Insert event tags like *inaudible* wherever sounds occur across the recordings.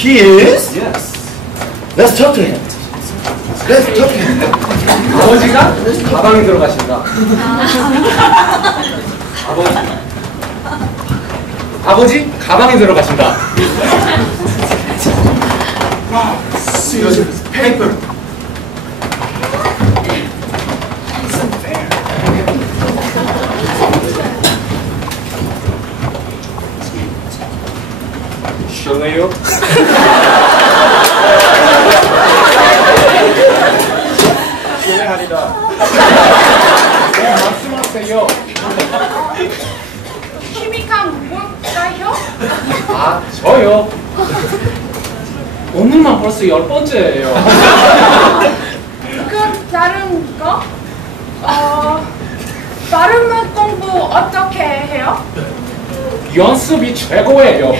He is? Yes. Let's talk to him. Let's talk to him. 아버지가 가방에 들어가신다. 아버지. 아버지 가방에 들어가신다. Scissors, paper. 시원해요? 시원해하리다. 네, 말씀하세요. 취미가 뭘까요? 아, 저요? 오늘만 벌써 열 번째예요. 그 다른 거? 어, 발음 공부 어떻게 해요? 연습이 최고예요.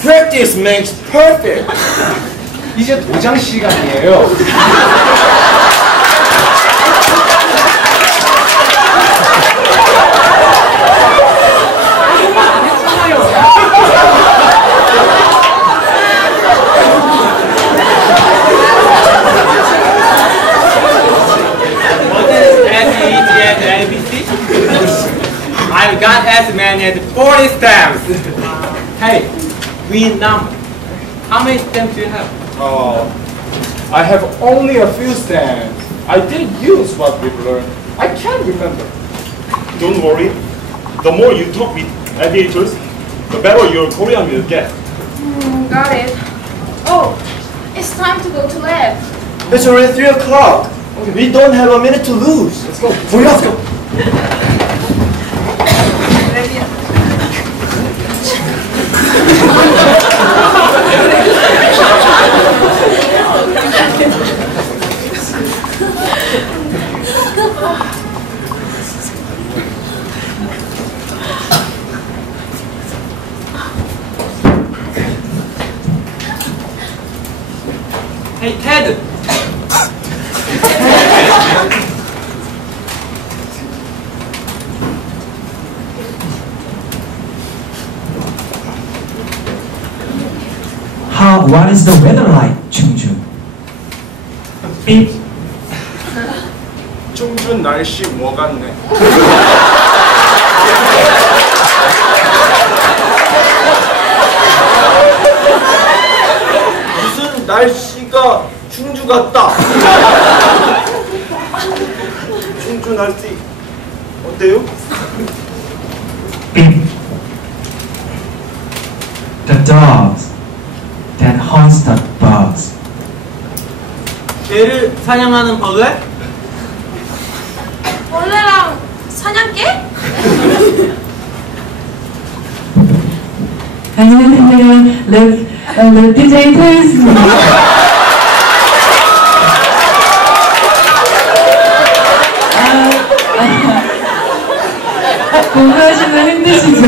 Practice makes perfect. 이제 도장 시간이에요. Got as 40 stamps. Hey, we number. How many stamps do you have? Uh, I have only a few stamps. I didn't use what we've learned. I can't remember. Don't worry. The more you talk with aviators, the better your Korean will get. Hmm, got it. Oh, it's time to go to lab. It's already 3 o'clock. We don't have a minute to lose. Let's go. Hurry up. *laughs* Hey, Ted. How, what is the weather like, Chungju? Beep. 날씨 뭐 같네. 무슨 날씨가 충주 같다. 충주 날씨 어때요? Beep. The dogs that hunts the bugs. 개를 사냥하는 벌레? 사냥개? 안녕하세요. 랩, 어, 랩 DJ 토요스입니다. 아, 아, 공부하시면 힘드시죠?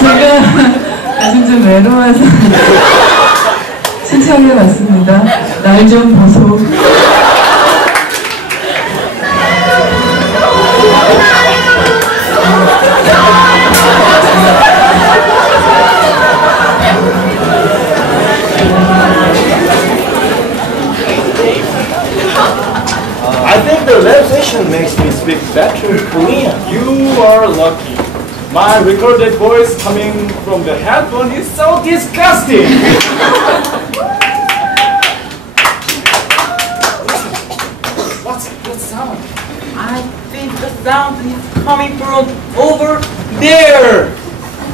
제가 요즘 좀 외로워서 신청해봤습니다. 날 좀 보소. I think the lab session makes me speak better Korean. You are lucky. My recorded voice coming from the headphone is so disgusting. *laughs* I think the sound is coming from over there.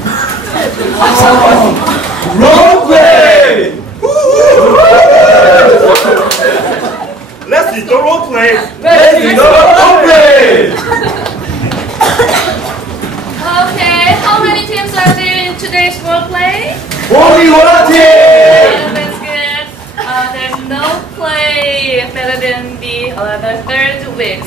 *laughs* Role play! Let's do the role play. Let's do the role play! Okay, how many teams are there in today's role play? Only one team! Yeah, that's good. Uh, there's no play better than the other third weeks.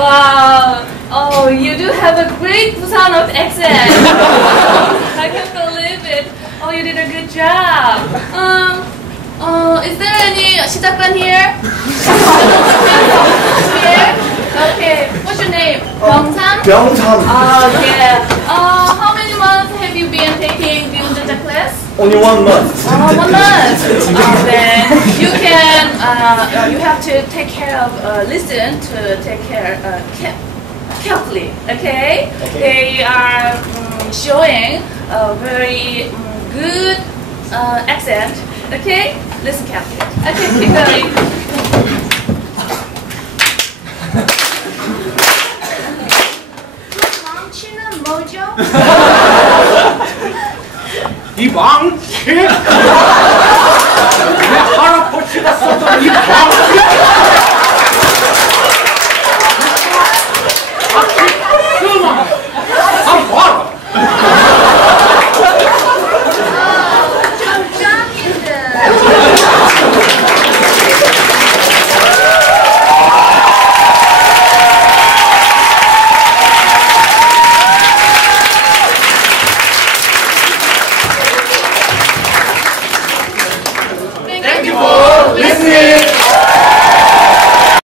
Wow! Oh, you do have a great Busan of accent. *laughs* I can't believe it. Oh, you did a good job. Um, uh, is there any Shitakban here? here? *laughs* Okay. What's your name? Byungtam. Byungtam. Oh yeah. Uh, how many months have you been taking the class? Only one month. Oh, one month. *laughs* uh, you have to take care of, uh, listen to take care, uh, carefully, okay? okay? They are um, showing a very um, good uh, accent, okay? Listen carefully. Okay, keep going. Mojo? *laughs* *laughs* *laughs*